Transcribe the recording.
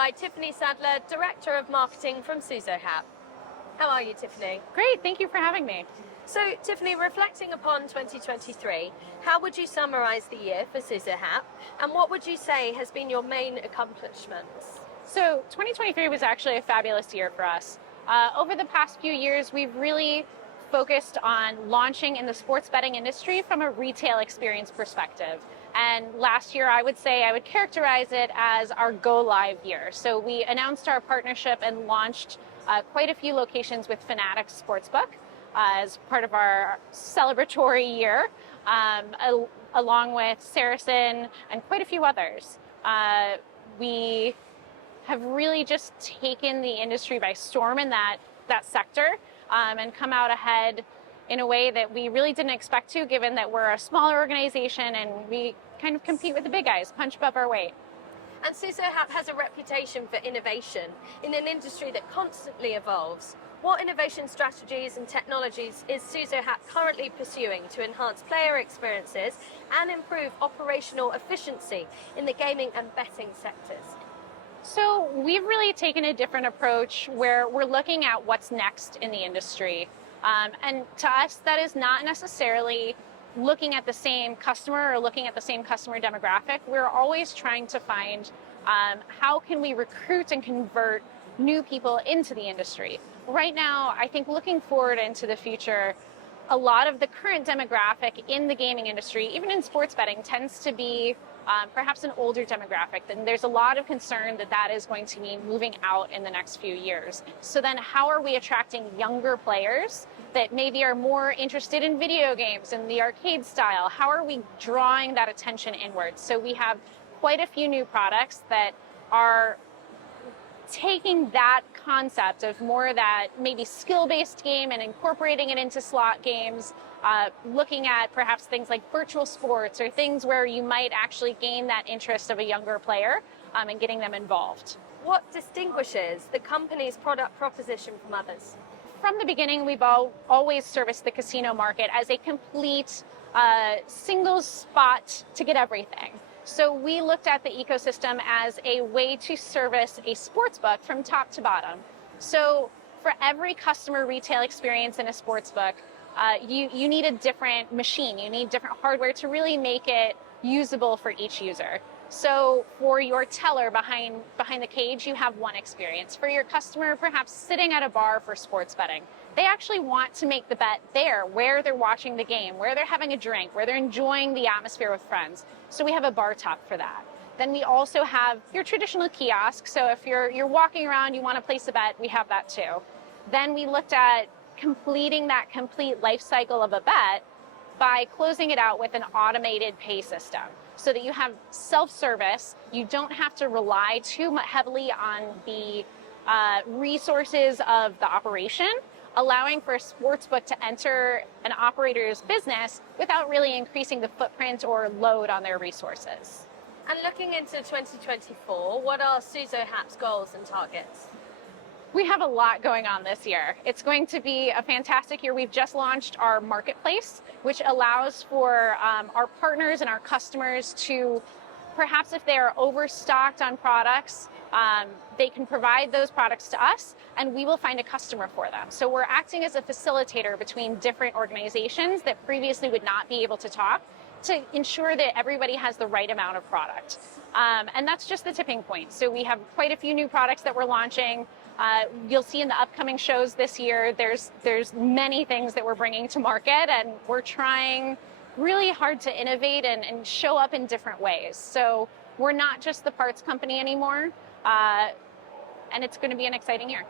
by Tiffany Sadler, Director of Marketing from SUZOHAPP. How are you, Tiffany? Great, thank you for having me. So, Tiffany, reflecting upon 2023, how would you summarize the year for SUZOHAPP, and what would you say has been your main accomplishments? So 2023 was actually a fabulous year for us. Over the past few years, we've really focused on launching in the sports betting industry from a retail experience perspective. And last year, I would characterize it as our go live year. So we announced our partnership and launched quite a few locations with Fanatic Sportsbook as part of our celebratory year, along with Saracen and quite a few others. We have really just taken the industry by storm in that sector and come out ahead in a way that we really didn't expect to, given that we're a smaller organization and we kind of compete with the big guys, punch above our weight. And SUZOHAPP has a reputation for innovation in an industry that constantly evolves. What innovation strategies and technologies is SUZOHAPP currently pursuing to enhance player experiences and improve operational efficiency in the gaming and betting sectors? So we've really taken a different approach where we're looking at what's next in the industry. And to us, that is not necessarily looking at the same customer or looking at the same customer demographic. We're always trying to find how can we recruit and convert new people into the industry. Right now, I think looking forward into the future, a lot of the current demographic in the gaming industry, even in sports betting, tends to be perhaps an older demographic. And there's a lot of concern that that is going to be moving out in the next few years. So then how are we attracting younger players that maybe are more interested in video games and the arcade style? How are we drawing that attention inwards? So we have quite a few new products that are taking that concept of more that maybe skill-based game and incorporating it into slot games, looking at perhaps things like virtual sports or things where you might actually gain that interest of a younger player and getting them involved. What distinguishes the company's product proposition from others? From the beginning, we've always serviced the casino market as a complete single spot to get everything. So we looked at the ecosystem as a way to service a sportsbook from top to bottom. So for every customer retail experience in a sportsbook, you need a different machine. You need different hardware to really make it usable for each user. So for your teller behind the cage, you have one experience. For your customer, perhaps sitting at a bar for sports betting, they actually want to make the bet there, where they're watching the game, where they're having a drink, where they're enjoying the atmosphere with friends. So we have a bar top for that. Then we also have your traditional kiosk. So if you're walking around, you want to place a bet, we have that too. Then we looked at completing that complete life cycle of a bet by closing it out with an automated pay system so that you have self-service. You don't have to rely too heavily on the resources of the operation, allowing for a sportsbook to enter an operator's business without really increasing the footprint or load on their resources. And looking into 2024, what are SUZOHAPP's goals and targets? We have a lot going on this year. It's going to be a fantastic year. We've just launched our marketplace, which allows for our partners and our customers to, perhaps if they are overstocked on products, they can provide those products to us and we will find a customer for them. So we're acting as a facilitator between different organizations that previously would not be able to talk, to ensure that everybody has the right amount of product. And that's just the tipping point. So we have quite a few new products that we're launching. You'll see in the upcoming shows this year, there's many things that we're bringing to market, and we're trying really hard to innovate and show up in different ways. So we're not just the parts company anymore, and it's going to be an exciting year.